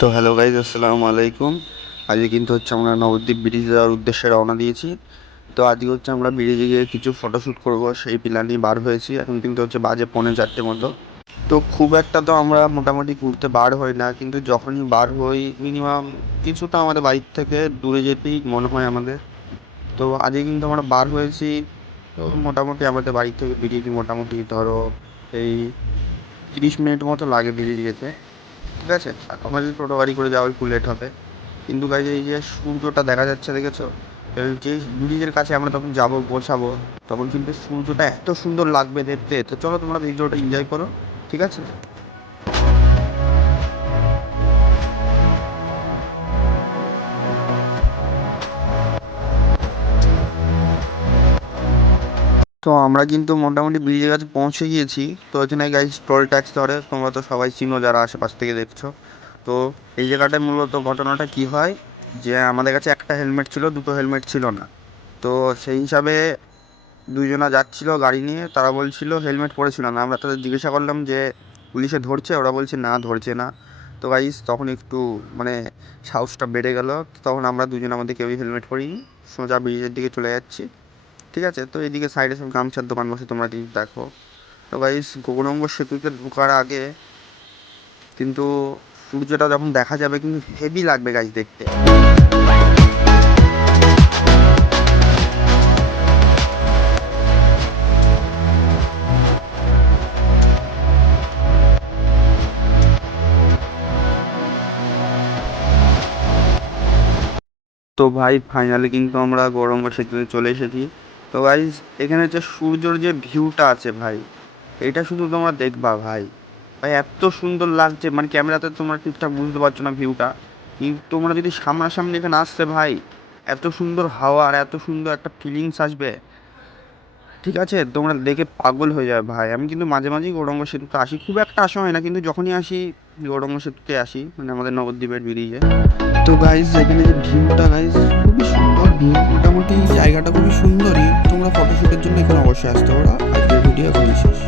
তো hello guys আসসালামু আলাইকুম। আজকে কিন্তু হচ্ছে আমরা নবদ্বীপ ব্রিজ যাওয়ার উদ্দেশ্যে রওনা দিয়েছি। তো আজকে হচ্ছে আমরা ব্রিজে গিয়ে কিছু ফটোশ্যুট করব, সেই প্ল্যান নিয়ে বার হয়েছি। এখন কিন্তু হচ্ছে বাজে পৌনে চারটে মতো। তো খুব একটা তো আমরা মোটামুটি ঘুরতে বার হই না, কিন্তু যখনই বার হই মিনিমাম কিছুটা আমাদের বাড়ির থেকে দূরে যেতেই মনে হয় আমাদের। তো আজকে কিন্তু আমরা বার হয়েছি। তো মোটামুটি আমাদের বাড়ি থেকে বেরিয়েছি মোটামুটি ধরো এই তিরিশ মিনিট মতো লাগে বেরিয়ে যেতে। ঠিক আছে আর আমাদের টোটো গাড়ি করে যাওয়া একটু লেট হবে। কিন্তু গাইজ এই যে সূর্যটা দেখা যাচ্ছে, দেখেছ? যে ব্রিজের কাছে আমরা তখন যাব, বসাবো, তখন কিন্তু সূর্যটা এত সুন্দর লাগবে দেখতে। তো চলো তোমরা ভিডিওটা এনজয় করো, ঠিক আছে? তো আমরা কিন্তু মোটামুটি ব্রিজের কাছে পৌঁছে গিয়েছি। তো এখানে গাইজ টোল ট্যাক্স ধরে, তোমরা তো সবাই চিনো যারা আশেপাশ থেকে দেখছ। তো এই জায়গাটায় মূলত ঘটনাটা কি হয়? যে আমাদের কাছে একটা হেলমেট ছিল, দুটো হেলমেট ছিল না। তো সেই হিসাবে দুইজনা যাচ্ছিল গাড়ি নিয়ে, তারা বলছিল হেলমেট পরেছিল না। আমরা তাদের জিজ্ঞাসা করলাম যে, পুলিশে ধরছে? ওরা বলছে, না, ধরছে না। তো গাইজ তখন একটু মানে সাহসটা বেড়ে গেল। তখন আমরা দুজন আমাদের কেউই হেলমেট পরিনি। সোজা ব্রিজের দিকে চলে যাচ্ছি। ঠিক আছে? তো এদিকে সাইডে সব গামছার দোকান বসে তোমরা ঠিক দেখো। তো গাইস গৌরঙ্গ সেতুতে ঢোকার আগে কিন্তু সূর্যটা যখন দেখা যাবে কিন্তু হেভি লাগবে গাছ দেখতে। তো ভাই ফাইনালি কিন্তু আমরা গৌরঙ্গ সেতুতে চলে এসেছি। তো গাইজ এখানে যে সূর্যর যে ভিউটা আছে ভাই, এটা শুধু তোমরা দেখবা ভাই। ভাই, এত সুন্দর লাগছে মানে ক্যামেরাতে তোমরা ঠিকঠাক বুঝতে পারছ না ভিউটা। কিন্তু তোমরা যদি সামনাসামনি এখানে আসতে ভাই, এত সুন্দর হাওয়া আর এত সুন্দর একটা ফিলিংস আসবে। ঠিক আছে? তোমরা দেখে পাগল হয়ে যাবে ভাই। আমি কিন্তু মাঝে মাঝেই গৌরঙ্গ সেতুতে আসি। খুব একটা আসা হয় না, কিন্তু যখনই আসি, গৌরঙ্গ সেতুতে আসি মানে আমাদের নবদ্বীপের ব্রিজে। তো গাইজ এখানে ভিউটা গাইজ অবশ্যই আসতে পারো আজকের ভিডিও এখানে শেষ।